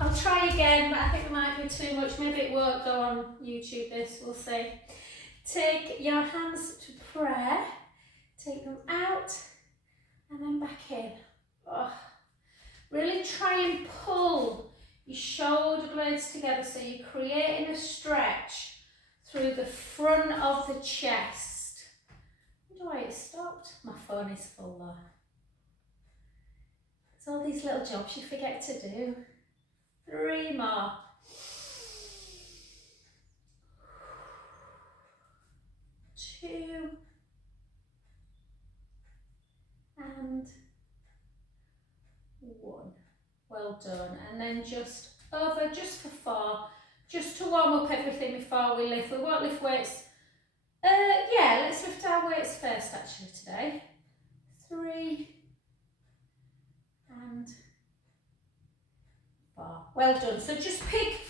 I'll try again, but I think it might be too much. Maybe it won't go on YouTube, this, we'll see. Take your hands to prayer, take them out and then back in. Oh. Really try and pull your shoulder blades together so you're creating a stretch through the front of the chest. I wonder why it stopped. My phone is full though. It's all these little jobs you forget to do. 3 more. 2 and 1. Well done. And then just over, just for 4, just to warm up everything before we lift. We won't lift weights. Yeah, let's lift our weights first actually today. 3 and 4. Well done. So just pick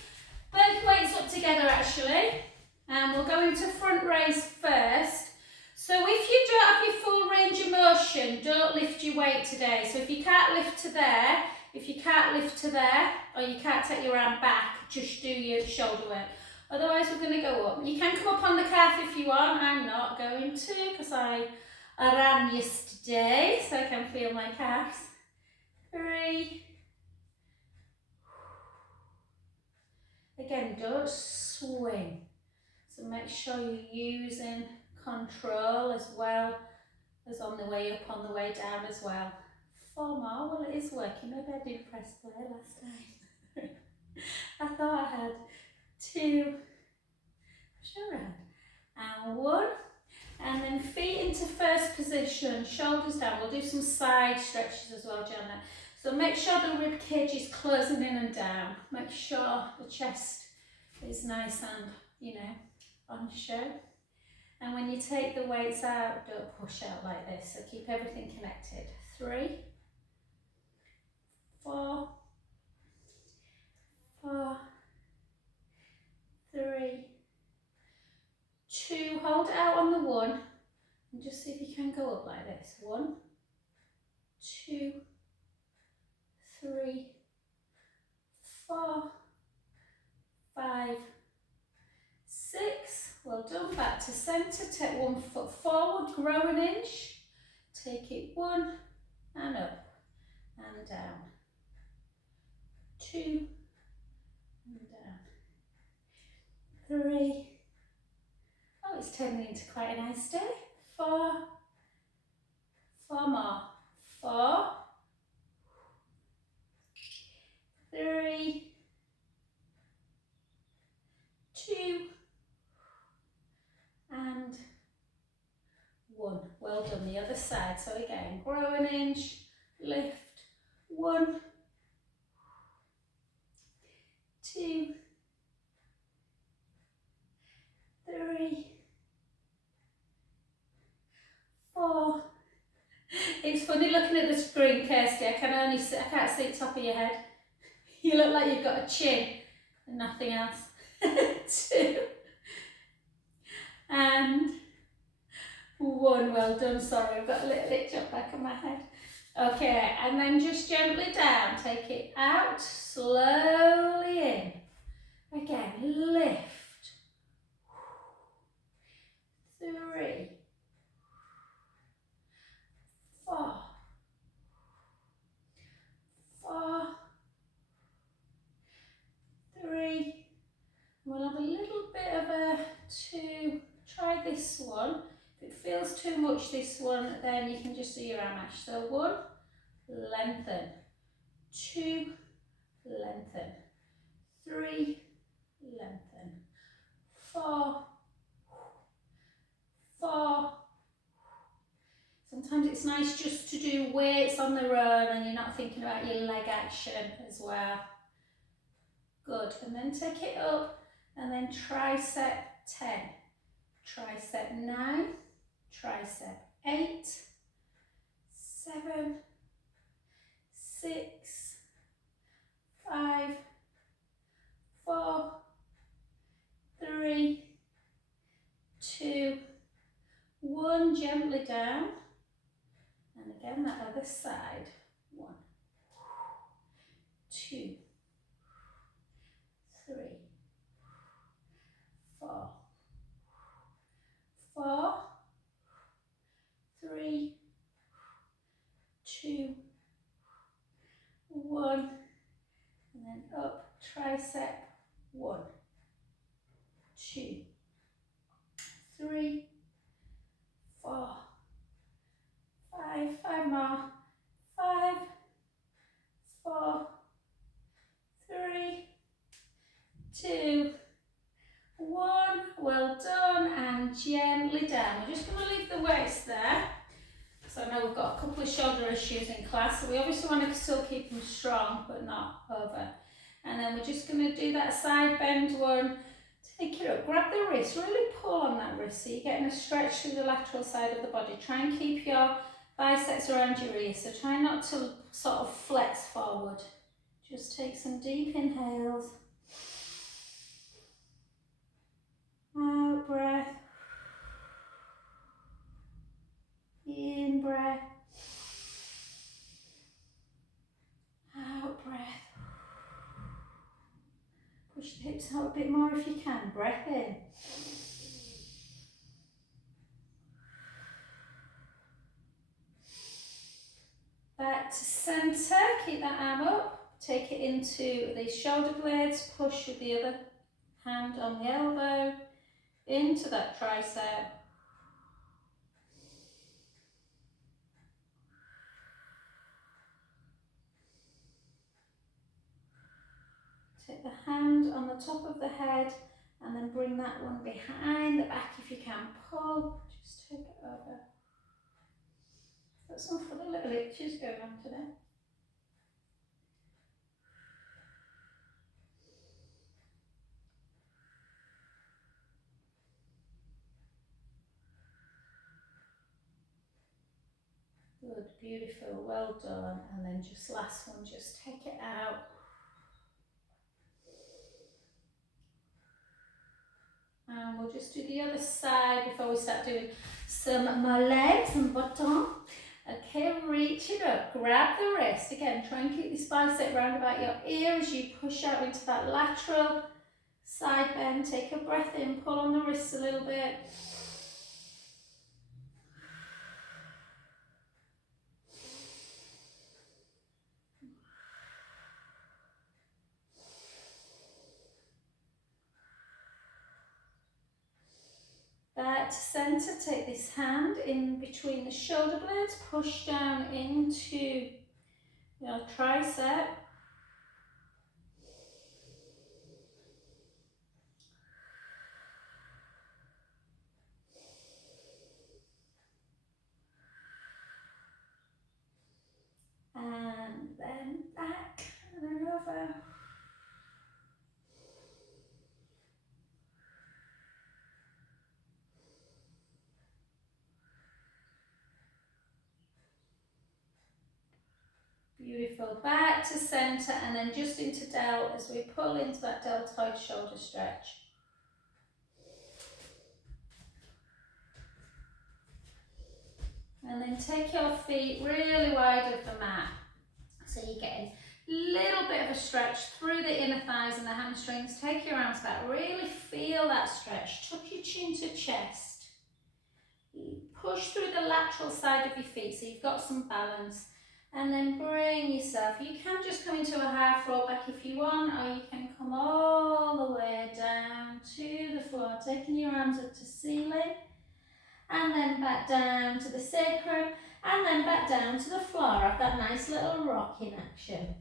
both weights up together actually. And we'll go into front raise first. So if you don't have your full range of motion, don't lift your weight today. So if you can't lift to there, if you can't lift to there, or you can't take your arm back, just do your shoulder work. Otherwise we're going to go up. You can come up on the calf if you want. I'm not going to because I ran yesterday, so I can feel my calves. 3. Again, don't swing. So make sure you're using control as well as on the way up, on the way down as well. 4 more. Well, it is working. Maybe I did press play last time. I thought I had 2. I'm sure I had. And 1. And then feet into first position, shoulders down. We'll do some side stretches as well, Jana. So make sure the rib cage is closing in and down. Make sure the chest is nice and, you know, on show. And when you take the weights out, don't push out like this. So keep everything connected. 3, 4, 4, 3, 2. Hold it out on the 1. And just see if you can go up like this. 1, 2, 3, 4, 5, 6. Well done. Back to centre. Take 1 foot forward. Grow an inch. Take it 1 and up and down. 2 and down. 3. Oh, it's turning into quite a nice day. 4. 4 more. 4. 3. 2. And 1. Well done. The other side. So again, grow an inch, lift. 1, 2, 3, 4. It's funny looking at the screen, Kirsty. I can't see the top of your head. You look like you've got a chin and nothing else. 2 and 1. Well done. Sorry, I've got a little itch up back of my head. Okay, and then just gently down. Take it out, slowly in. Again, lift. 3, 4, 4, 3. We'll have a little bit of a 2. Try this one. If it feels too much, this one, then you can just do your arm mash. So 1, lengthen. 2, lengthen. 3, lengthen. 4, 4. Sometimes it's nice just to do weights on their own and you're not thinking about your leg action as well. Good. And then take it up and then tricep 10, tricep 9, tricep 8, 7, 6, 5, 4, 3, 2, 1. Gently down. And again, that other side. 1, 2, up, tricep. 1, 2, 3, 4, 5, 5 more, 5, 4, 3, 2, 1. Well done, and gently down. We're just going to leave the waist there. So I know we've got a couple of shoulder issues in class, so we obviously want to still keep them strong, but not over. And then we're just going to do that side bend one. Take it up, grab the wrist, really pull on that wrist so you're getting a stretch through the lateral side of the body. Try and keep your biceps around your ears, so try not to sort of flex forward. Just take some deep inhales. Out breath. In breath. Out breath. Push the hips out a bit more if you can. Breath in. Back to centre. Keep that arm up. Take it into the shoulder blades. Push with the other hand on the elbow. Into that tricep. Take the hand on the top of the head and then bring that one behind the back if you can. Pull. Just take it over. Got some funny little itches going on today. Good, beautiful, well done. And then just last one, just take it out. And we'll just do the other side before we start doing some more legs and bottom. Okay, reach it up, grab the wrist. Again, try and keep this bicep round about your ear as you push out into that lateral side bend. Take a breath in, pull on the wrists a little bit. Back to centre, take this hand in between the shoulder blades, push down into your tricep. And then back and then over. Beautiful. Back to centre and then just into delt as we pull into that deltoid shoulder stretch. And then take your feet really wide of the mat. So you're getting a little bit of a stretch through the inner thighs and the hamstrings. Take your arms back. Really feel that stretch. Tuck your chin to chest. Push through the lateral side of your feet so you've got some balance. And then bring yourself. You can just come into a half roll back if you want, or you can come all the way down to the floor, taking your arms up to ceiling. And then back down to the sacrum, and then back down to the floor. Have that nice little rocking action.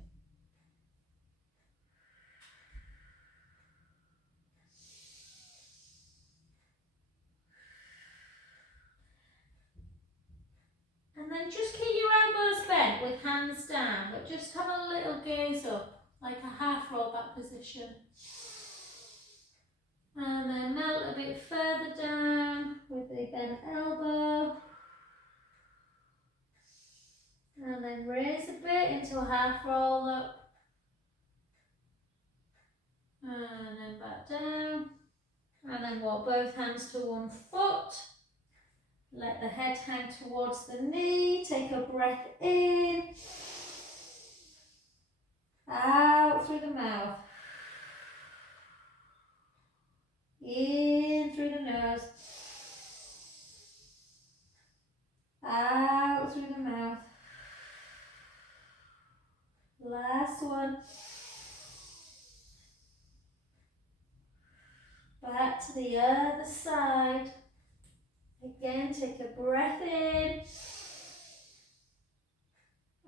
And then just keep your elbows bent with hands down, but just have a little gaze up, like a half roll back position. And then melt a bit further down with the bent elbow. And then raise a bit into a half roll up. And then back down. And then walk both hands to one foot. Let the head hang towards the knee. Take a breath in. Out through the mouth. In through the nose. Out through the mouth. Last one. back to the other side. Again, take a breath in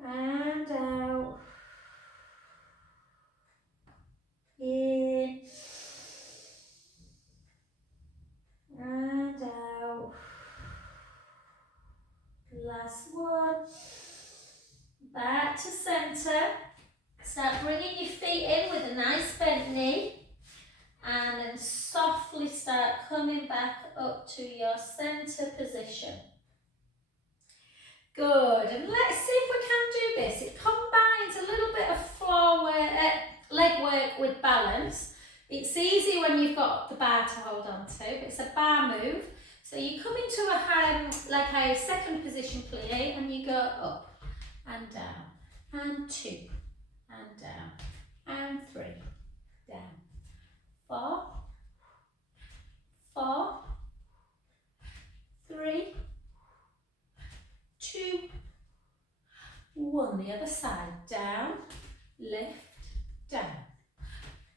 and out. In and out. Last one. Back to centre. Start bringing your feet in with a nice bent knee. And then softly start coming back up to your centre position. Good, and let's see if we can do this. It combines a little bit of floor work, leg work with balance. It's easy when you've got the bar to hold on to, but it's a bar move. So you come into like a second position plie and you go up and down, and 2, and down, and 3, down, 4, 4, 3, 2, 1. The other side, down, lift, down,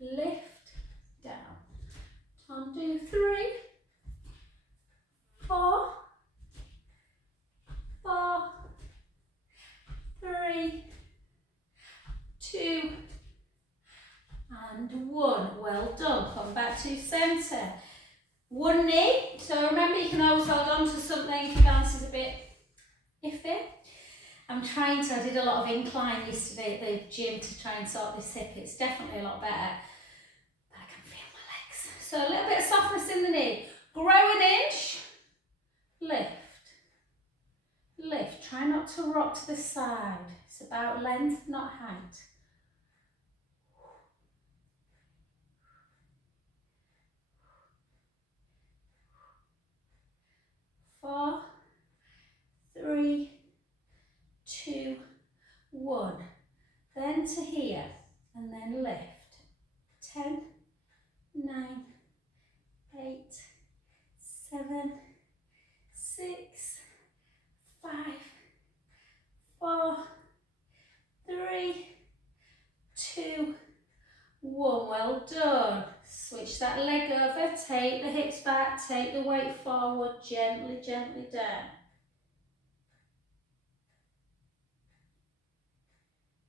lift, down. Time do 3, 4, 4, 3, 2, and 1. Well done. Come back to centre. One knee. So remember, you can always hold on to something if your balance is a bit iffy. I did a lot of incline yesterday at the gym to try and sort this hip. It's definitely a lot better. But I can feel my legs. So a little bit of softness in the knee. Grow an inch. Lift. Lift. Try not to rock to the side. It's about length, not height. 4, 3, 2, 1. Then to here, and then lift. 10, 9, 8, 7, 6, 5, 4, 3, 2, 1. Well done. Switch that leg over, take the hips back, take the weight forward, gently, gently down.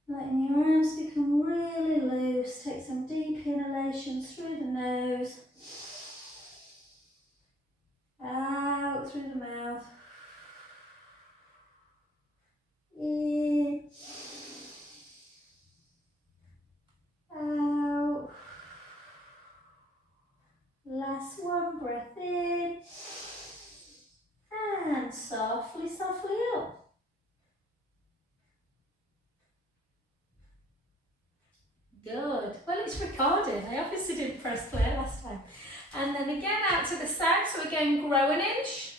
Letting your arms become really loose. Take some deep inhalations through the nose. Out through the mouth. In. Out. Last one, breath in. And softly, softly up. Good. Well, it's recorded. I obviously didn't press play last time. And then again out to the side. So again, grow an inch.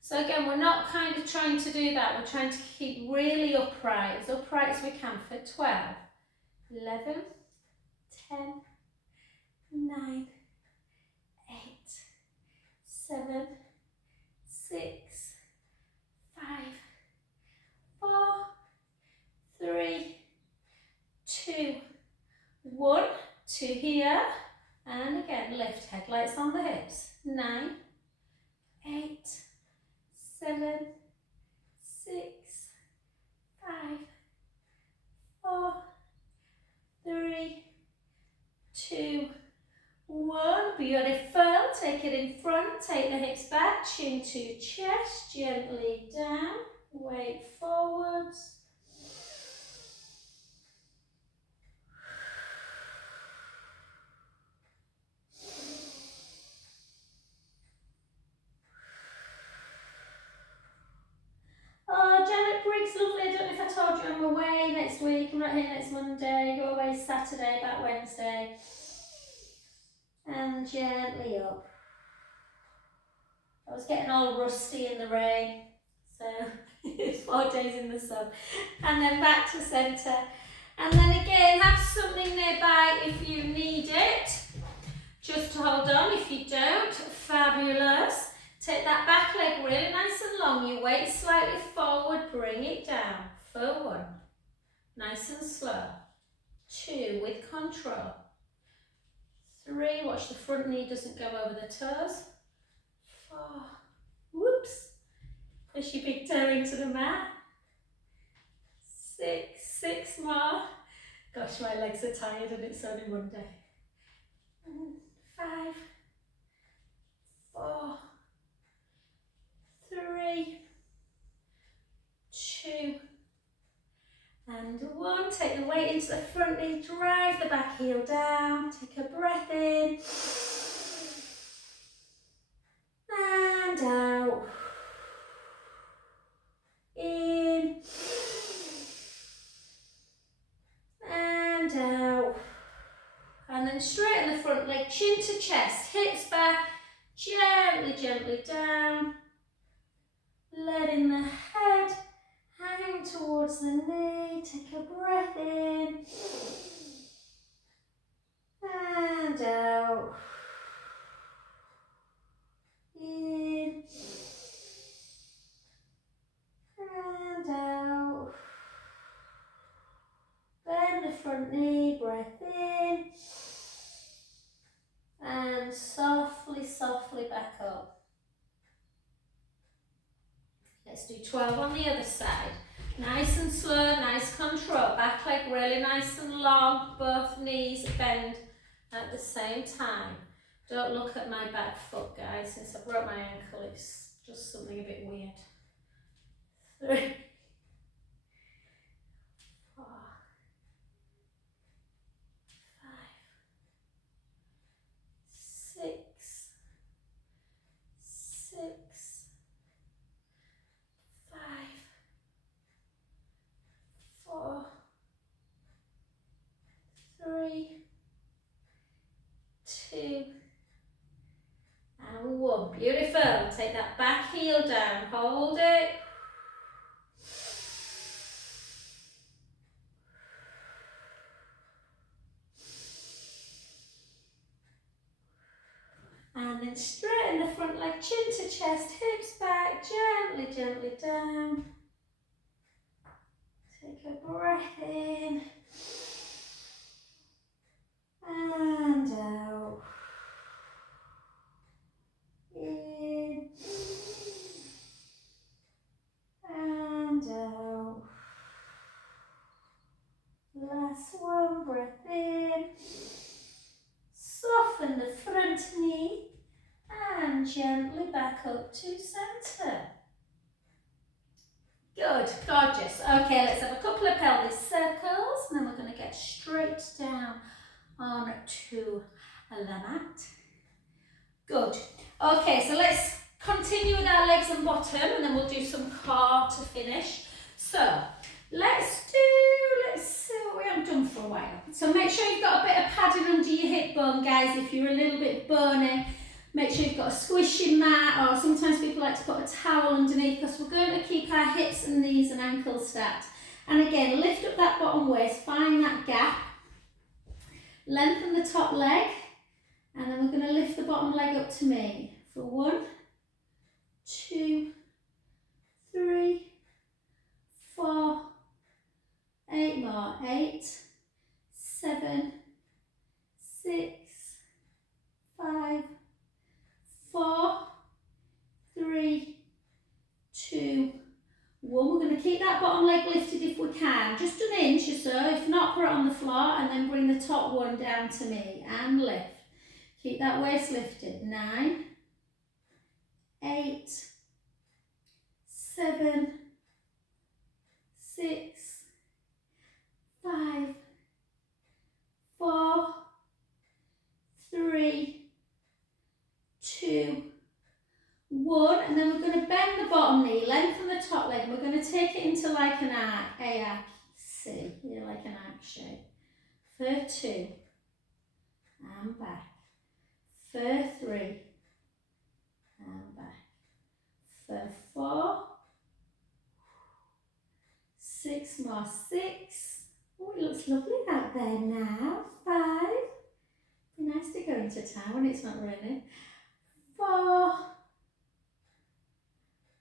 So again, we're not kind of trying to do that. We're trying to keep really upright as we can for 12, 11, 10, 9, 8, 7, 6, 5, 4, 3, 2, 1. To here. And again, lift, headlights on the hips. 9, 8, 7, 6, 5, 4, 3, 2, 1. Beautiful. Take it in front, take the hips back, chin to chest, gently down, weight forwards. Oh, Janet Briggs, lovely. I don't know if I told you I'm away next week. I'm not here next Monday. Go away Saturday, back Wednesday. And gently up. I was getting all rusty in the rain, so it's 4 days in the sun. And then back to centre. And then again, have something nearby if you need it. Just to hold on. If you don't, fabulous. Take that back leg really nice and long. You weight slightly forward, bring it down. For 1. Nice and slow. 2 with control. 3, watch the front knee doesn't go over the toes. 4, whoops, push your big toe into the mat. 6 more. Gosh, my legs are tired and it's only Monday. 5, 4, 3, 2, and 1. Take the weight into the front knee, drive the back heel down, take a breath in, and out, in, and out, and then straighten the front leg, chin to chest, hips back, gently, gently down, letting the head hang towards the knee, take a breath in, and out, in, and out, bend the front knee, breath in, and softly, softly back up. Let's do 12 on the other side. Nice and slow, nice control. Back leg really nice and long. Both knees bend at the same time. Don't look at my back foot, guys. Since I broke my ankle, it's just something a bit weird. 3, 4, 5, 6, 6, 5, 4, 3, 2, and 1. Beautiful. Take that back heel down. Hold it. And then straighten the front leg, chin to chest, hips back, gently, gently down. Take a breath in. And out. In. And out. Last one, breath in. Soften the front knee and gently back up to centre. Good, gorgeous. Okay, let's have a couple of pelvis circles and then we're going to get straight down onto the mat. Good. Okay, so let's continue with our legs and bottom and then we'll do some core to finish. So let's see what we haven't done for a while. So make sure you've got a bit of padding under your hip bone, guys. If you're a little bit bony, make sure you've got a squishy mat, or sometimes people like to put a towel underneath because we're going to keep our hips and knees and ankles stacked. And again, lift up that bottom waist, find that gap, lengthen the top leg, and then we're going to lift the bottom leg up to me for 1, 2, 3, 4, 8 more, 8, 7, 6, 5, 4, 3, 2, 1. We're going to keep that bottom leg lifted if we can, just an inch or so. If not, put it on the floor and then bring the top one down to me and lift. Keep that waist lifted. 9, 8, 7, 6, 5, 4, 3, 2, 1, and then we're going to bend the bottom knee, lengthen the top leg, and we're going to take it into like an arc, like an arc shape. For 2, and back. For 3, and back. For 4, 6 more, 6. Oh, it looks lovely out there now. 5. Be nice to go into town when it's not raining. 4.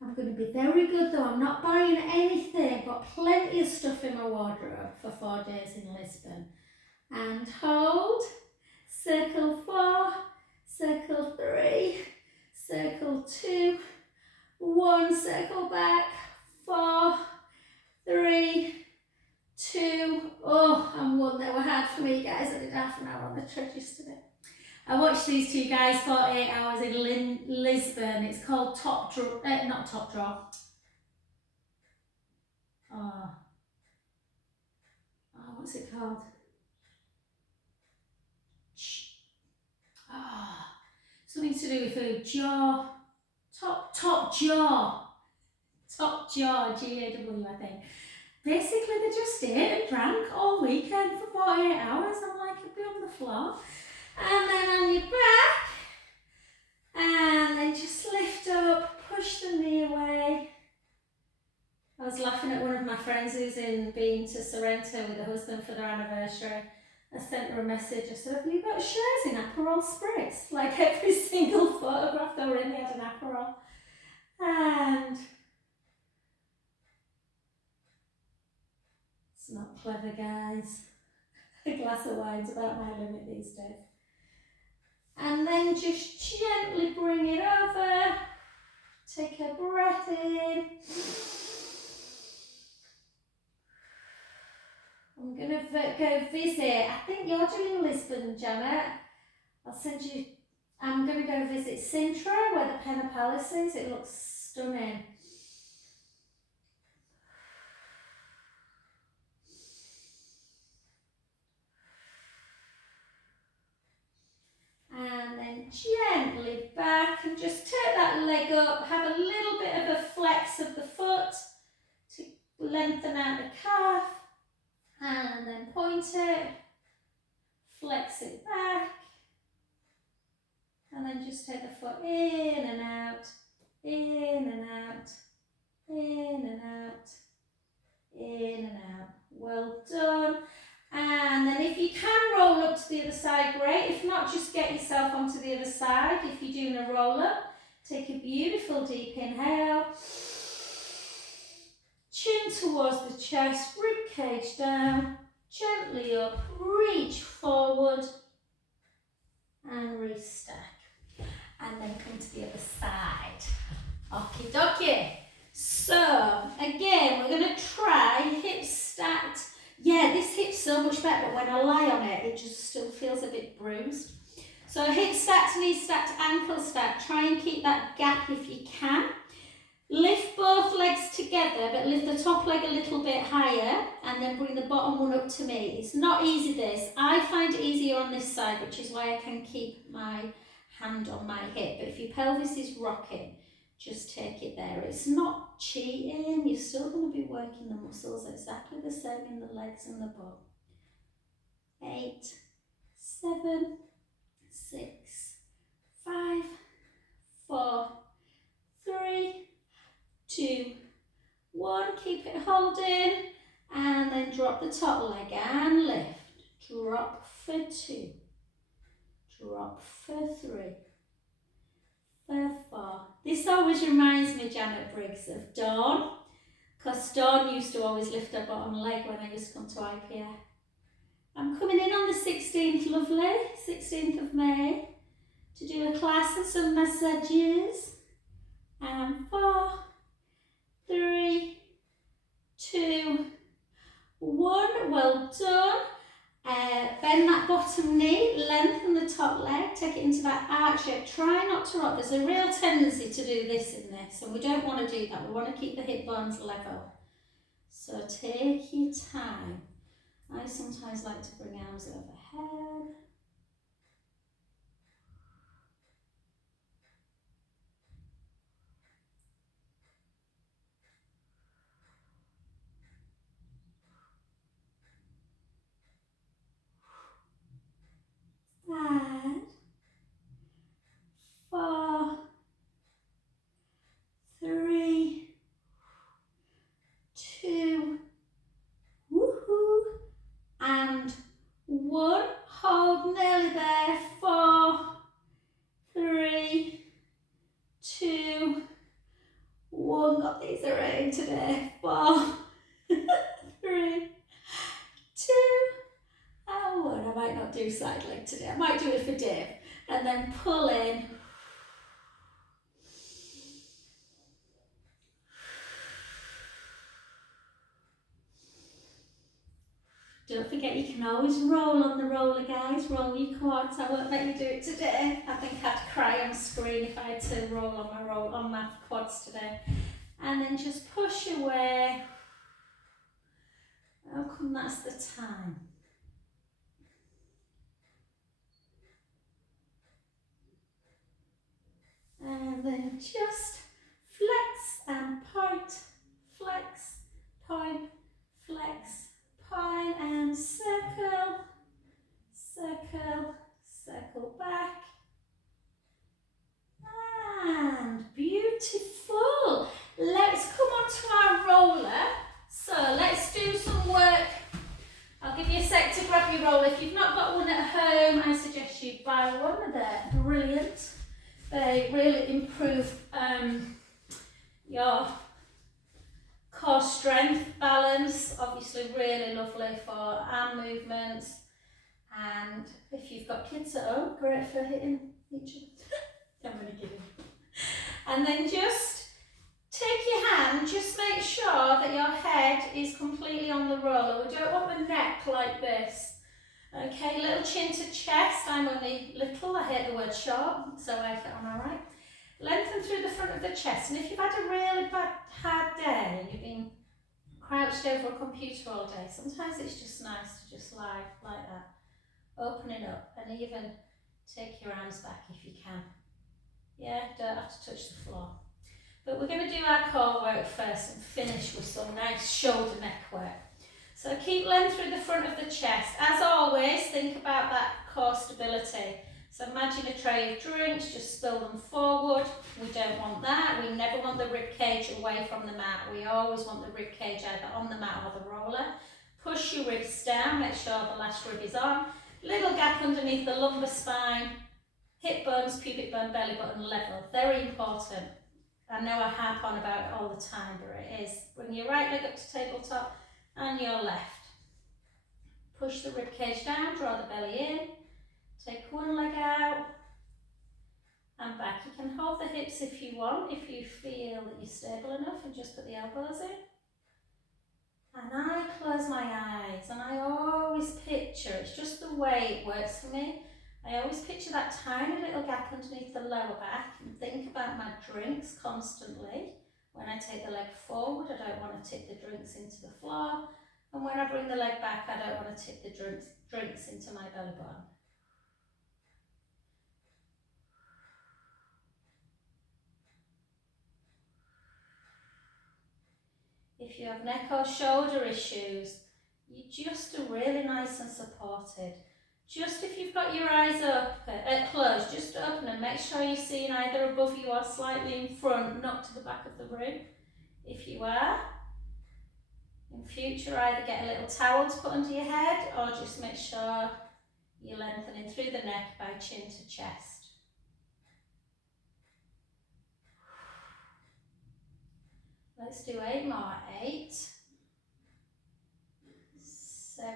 I'm going to be very good though. I'm not buying anything. I've got plenty of stuff in my wardrobe for 4 days in Lisbon. And hold. Circle 4. week, guys. I did half an hour on the tread yesterday. I watched these two guys 48 hours in Lisbon. It's called not Top Draw. What's it called? Something to do with food. Top Jaw. Top Jaw, G-A-W, I think. Basically, they just ate and drank all weekend for 48 hours. I'm like, you'd be on the floor. And then on your back. And then just lift up, push the knee away. I was laughing at one of my friends who's been to Sorrento with her husband for their anniversary. I sent her a message. I said, have you got shares in Aperol Spritz? Like every single photograph they were in, they had an Aperol. And it's not clever, guys. A glass of wine's about my limit these days. And then just gently bring it over. Take a breath in. I'm going to go visit. I think you're doing Lisbon, Janet. I'm going to go visit Sintra, where the Penna Palace is. It looks stunning. And then gently back and just take that leg up. Have a little bit of a flex of the foot to lengthen out the calf. And then point it. Flex it back. And then just take the foot in and out, in and out, in and out, in and out. Well done. And then if you can roll up to the other side, great. If not, just get yourself onto the other side. If you're doing a roll up, take a beautiful deep inhale. Chin towards the chest, rib cage down, gently up, reach forward and restack. And then come to the other side. Okie dokie. So, again, we're going to try hip stacked. Yeah, this hip's so much better, but when I lie on it, it just still feels a bit bruised. So hip stacked, knee stacked, ankle stacked. Try and keep that gap if you can. Lift both legs together, but lift the top leg a little bit higher, and then bring the bottom one up to me. It's not easy, this. I find it easier on this side, which is why I can keep my hand on my hip. But if your pelvis is rocking, just take it there. It's not cheating. You're still going to be working the muscles exactly the same in the legs and the butt. 8, 7, 6, 5, 4, 3, 2, 1. Keep it holding. And then drop the top leg and lift. Drop for 2. Drop for 3. For 4. This always reminds me, Janet Briggs, of Dawn, because Dawn used to always lift her bottom leg when I used to come to IPA. I'm coming in on the 16th, lovely, 16th of May, to do a class and some massages. And 4, 3, 2, 1. Well done. Bend that bottom knee, lengthen the top leg, take it into that arch shape. Try not to rock. There's a real tendency to do this in this, and we don't want to do that. We want to keep the hip bones level. So take your time. I sometimes like to bring arms overhead. Five, 4, 3, 2, woohoo, and 1. Hold, nearly there. 4, 3, 2, 1. Got these around today. 4, 3, 2, and 1. I might not do side leg today. I might do it for Dave. And then pull in. Don't forget you can can always roll on the roller, guys. Roll your quads. I won't let you do it today. I think I'd cry on screen if I had to roll on my quads today. And then just push away. How come that's the time? And then just flex and point, flex, point, flex, point, and circle, circle, circle back. And beautiful. Let's come on to our roller. So let's do some work. I'll give you a sec to grab your roller. If you've not got one at home, I suggest you buy one. They're brilliant. They really improve your core strength, balance, obviously really lovely for arm movements. And if you've got kids at home, great for hitting each other. I'm really kidding. And then just take your hand, just make sure that your head is completely on the roller. We don't want the neck like this. Okay, little chin to chest. I'm only little, I hate the word short, so I fit on alright. Lengthen through the front of the chest, and if you've had a really hard day and you've been crouched over a computer all day, sometimes it's just nice to just lie like that, opening up, and even take your arms back if you can. Yeah, don't have to touch the floor. But we're going to do our core work first and finish with some nice shoulder neck work. So keep length through the front of the chest. As always, think about that core stability. So imagine a tray of drinks, just spill them forward. We don't want that. We never want the rib cage away from the mat. We always want the rib cage either on the mat or the roller. Push your ribs down, make sure the last rib is on. Little gap underneath the lumbar spine. Hip bones, pubic bone, belly button level. Very important. I know I harp on about it all the time, but it is. Bring your right leg up to tabletop and your left. Push the rib cage down, draw the belly in. Take one leg out and back. You can hold the hips if you want, if you feel that you're stable enough, and just put the elbows in. And I close my eyes and I always picture, it's just the way it works for me, I always picture that tiny little gap underneath the lower back and think about my drinks constantly. When I take the leg forward, I don't want to tip the drinks into the floor. And when I bring the leg back, I don't want to tip the drinks into my belly button. If you have neck or shoulder issues, you just are really nice and supported. Just if you've got your eyes closed, just open and make sure you're seeing either above you or slightly in front, not to the back of the room. If you are, in future either get a little towel to put under your head or just make sure you're lengthening through the neck by chin to chest. Let's do 8 more. 8, 7,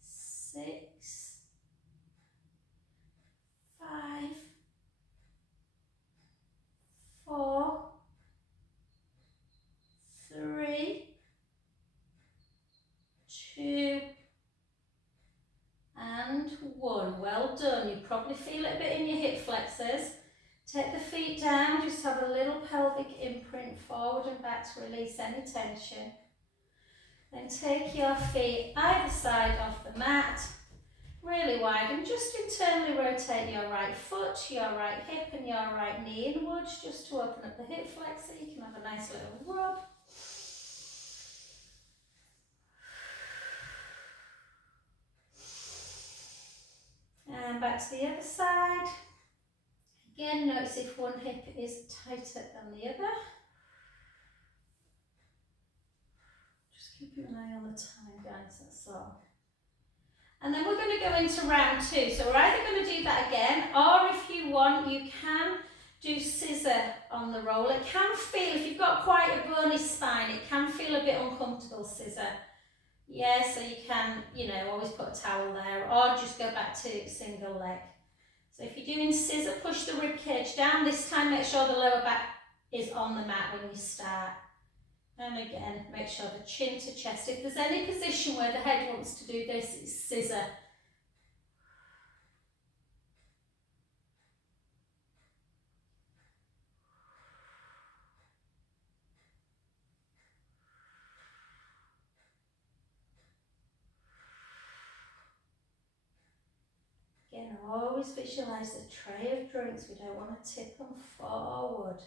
6, 5, 4, 3, 2, and 1. Well done. You probably feel it a bit in your hip flexors. Take the feet down, just have a little pelvic imprint forward and back to release any tension. Then take your feet either side of the mat, really wide, and just internally rotate your right foot, your right hip and your right knee inwards, just to open up the hip flexor. You can have a nice little rub. And back to the other side. Again, notice if one hip is tighter than the other. Just keeping an eye on the time, guys, that's all. And then we're going to go into round 2. So we're either going to do that again, or if you want, you can do scissor on the roll. It can feel, if you've got quite a bony spine, it can feel a bit uncomfortable, scissor. Yeah, so you can, always put a towel there, or just go back to single leg. So if you're doing scissor, push the rib cage down. This time make sure the lower back is on the mat when you start. And again, make sure the chin to chest. If there's any position where the head wants to do this, it's scissor. Again, always visualise the tray of drinks. We don't want to tip them forward.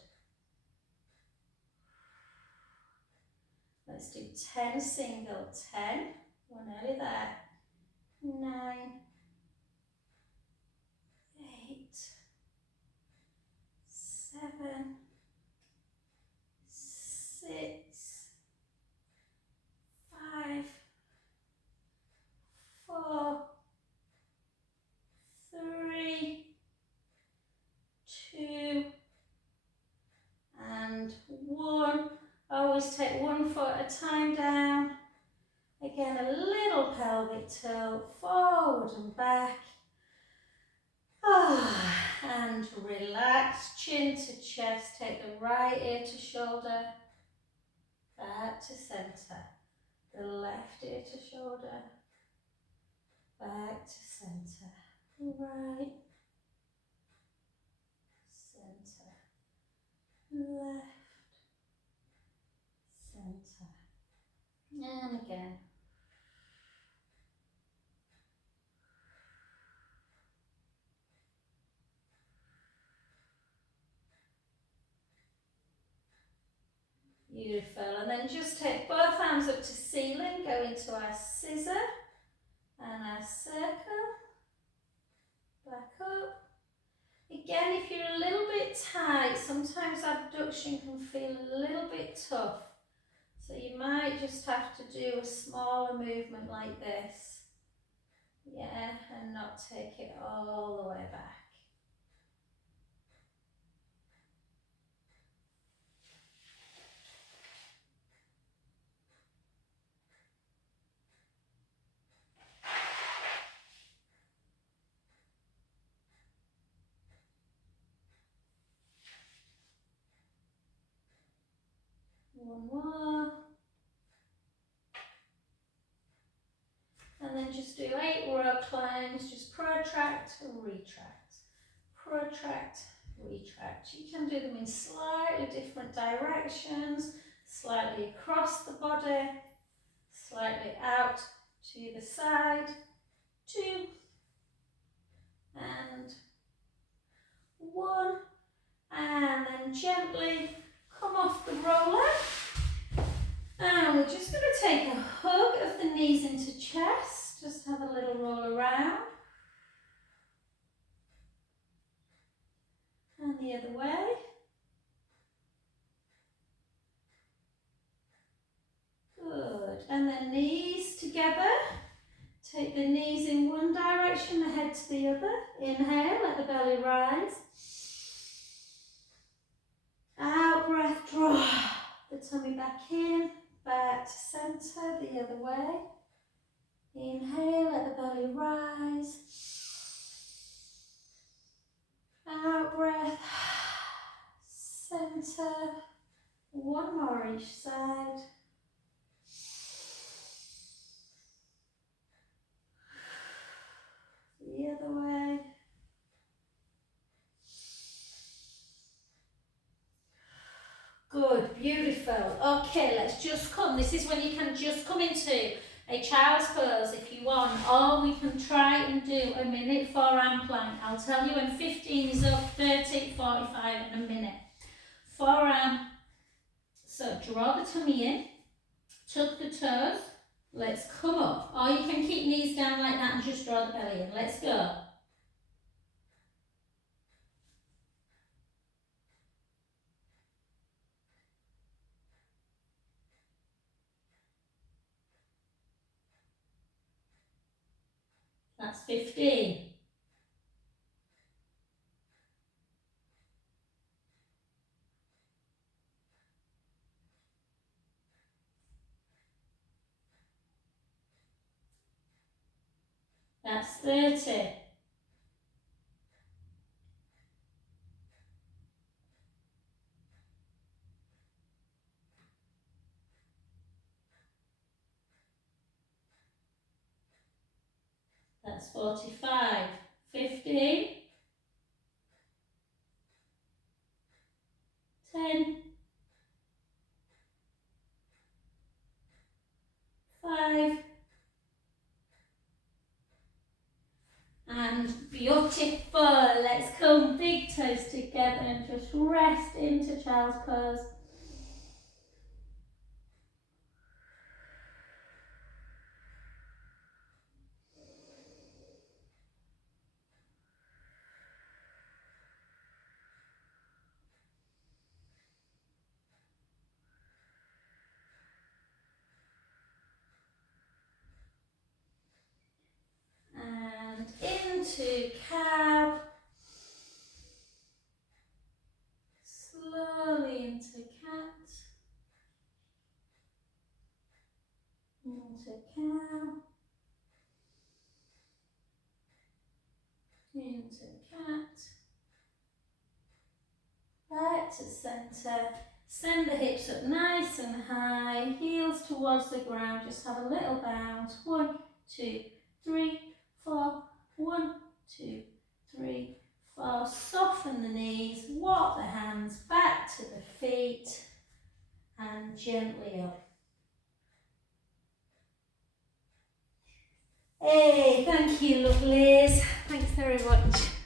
Let's do 10 single, 10, we're nearly there, 9, 8, 7, 6, 5, 4, 3, 2, and 1. Always take one foot at a time down. Again, a little pelvic tilt, forward and back. And relax, chin to chest. Take the right ear to shoulder, back to centre. The left ear to shoulder, back to centre. Right, centre, left, centre. And again. Beautiful. And then just take both arms up to ceiling, go into our scissor and our circle. Back up. Again, if you're a little bit tight, sometimes abduction can feel a little bit tough. So you might just have to do a smaller movement like this. Yeah, and not take it all the way back. One more. And then just do 8 rope climbs, just protract, retract, protract, retract. You can do them in slightly different directions, slightly across the body, slightly out to the side, 2, and 1, and then gently come off the roller. And we're just going to take a hug of the knees into chest, just have a little roll around. And the other way. Good. And then knees together. Take the knees in one direction, the head to the other. Inhale, let the belly rise. Out breath, draw the tummy back in, back to centre, the other way. Inhale, let the belly rise. Out breath, centre. One more each side. The other way. Good, beautiful. Okay, let's just come. This is when you can just come into a child's pose if you want, or we can try and do a minute forearm plank. I'll tell you when 15 is up, 30, 45 and a minute. Forearm. So draw the tummy in, tuck the toes. Let's come up. Or you can keep knees down like that and just draw the belly in. Let's go. That's 15. That's 30. That's 45. 15. 10. 5. And beautiful. Let's come big toes together and just rest into child's pose. And into cow. Slowly into cat. Into cow. Into cat. Back to centre. Send the hips up nice and high. Heels towards the ground. Just have a little bounce. 1, 2, 3, 4. 1, 2, 3, 4. Soften the knees. Walk the hands back to the feet. And gently up. Hey, thank you, lovelies. Thanks very much.